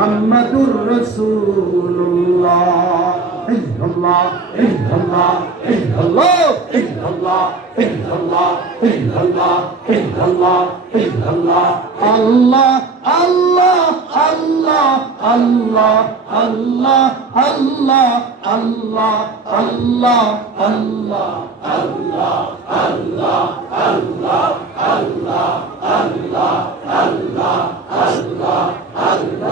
মোহাম্মদুর রসুল্লাহ ইল্লাল্লাহ ইল্লাল্লাহ ইল্লাল্লাহ ইল্লাল্লাহ ইল্লাল্লাহ ইল্লাল্লাহ ইল্লাল্লাহ ইল্লাল্লাহ আল্লাহ আল্লাহ আল্লাহ আল্লাহ আল্লাহ আল্লাহ আল্লাহ আল্লাহ আল্লাহ আল্লাহ আল্লাহ আল্লাহ আল্লাহ